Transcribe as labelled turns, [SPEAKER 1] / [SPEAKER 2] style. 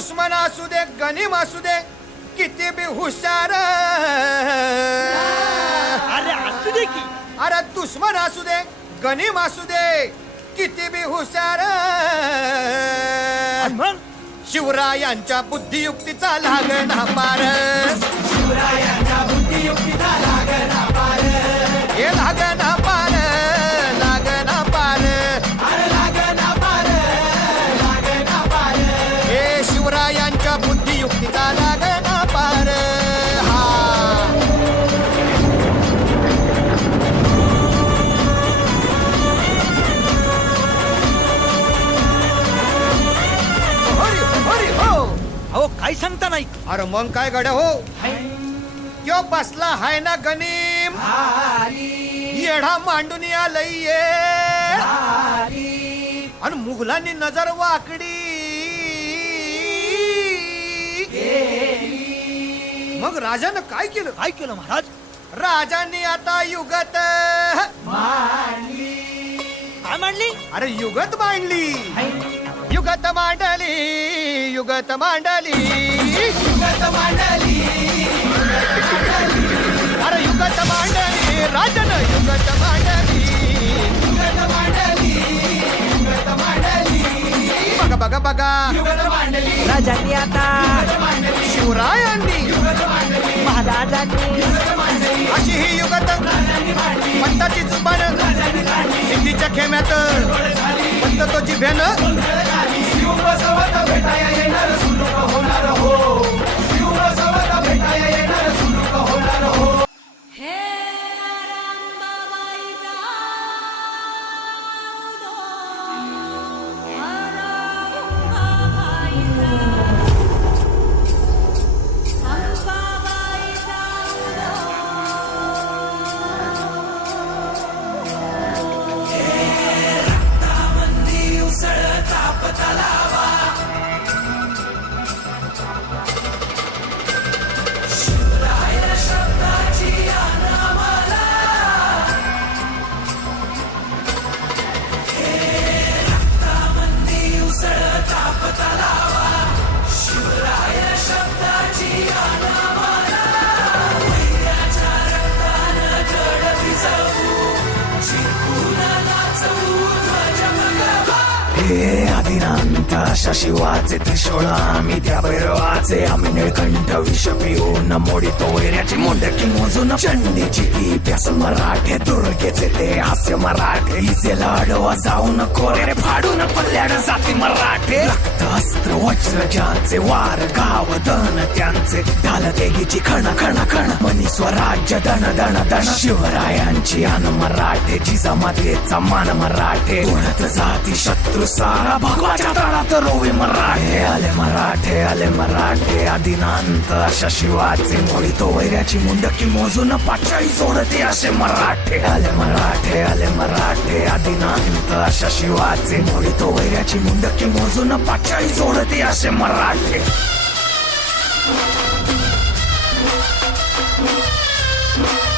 [SPEAKER 1] दुश्मन असू दे गनिम असू दे किती बी हुशार.
[SPEAKER 2] अरे असू दे की.
[SPEAKER 1] अरे दुश्मन असू दे गनिम असू दे किती बी हुशार.
[SPEAKER 2] आणि मग?
[SPEAKER 1] शिवरायांच्या बुद्धियुक्तीचा लागना पार. हे लागना पार
[SPEAKER 2] अहो काय सांगता नाही.
[SPEAKER 1] अरे मग काय गड्या हो. क्यो बसला हाय ना गनीम. येढा मांडून ये आणि मुघलांनी नजर वाकडी. मग राजानं काय केलं?
[SPEAKER 2] काय केलं महाराज?
[SPEAKER 1] राजांनी आता युगत
[SPEAKER 2] काय मांडली?
[SPEAKER 1] अरे युगत मांडली. युगत मांडली युगत मांडली. युगत मांडली. अरे युगत मांडली राजन युगत मांडली. युगत मांडली. युगत मांडली. बघा बघा बघा.
[SPEAKER 3] राजांनी आता
[SPEAKER 1] शिवरायांनी.
[SPEAKER 3] महाराजांनी
[SPEAKER 1] अशी ही युगत. पंताची जुबान. सिद्धीच्या खेम्यात. पंत तो जिभ्यानं
[SPEAKER 4] हे
[SPEAKER 5] आदिनांत अशा शिवाचे त्रिशूळ आम्ही त्या भैरवाचे. आम्ही निळकंठ विष पिऊन मोडितो वैऱ्याची मुंडकी मोजून चंडीची ती प्यास मराठे दुर्गेचे ते हास्य मराठे. हिचे लाडवा जाऊन कोरे फाडून पल्ल्याड जाती मराठे. रक्त अस्त्र वज्र ज्यांचे वार गाव दन त्यांचे ढाल देगीची खण खण खण. मनी स्वराज्य दन दण दन शिवरायांची अन मराठे जिजामातेचा मान मराठे. कोणत जाती शत्रू सारा भगवाच्या तारात रोवी मराठे आले मराठे आले मराठे. आदिनांत अशा शिवाचे मोडी तो वैऱ्याची मुंडकी मोजून पाचाळी सोडते असे मराठे. आले मराठे आले मराठे. आदिनांत अशा शिवाचे मोडी तो वैऱ्याची मुंडकी मोजून पाचाळी सोडते असे मराठे. Yeah.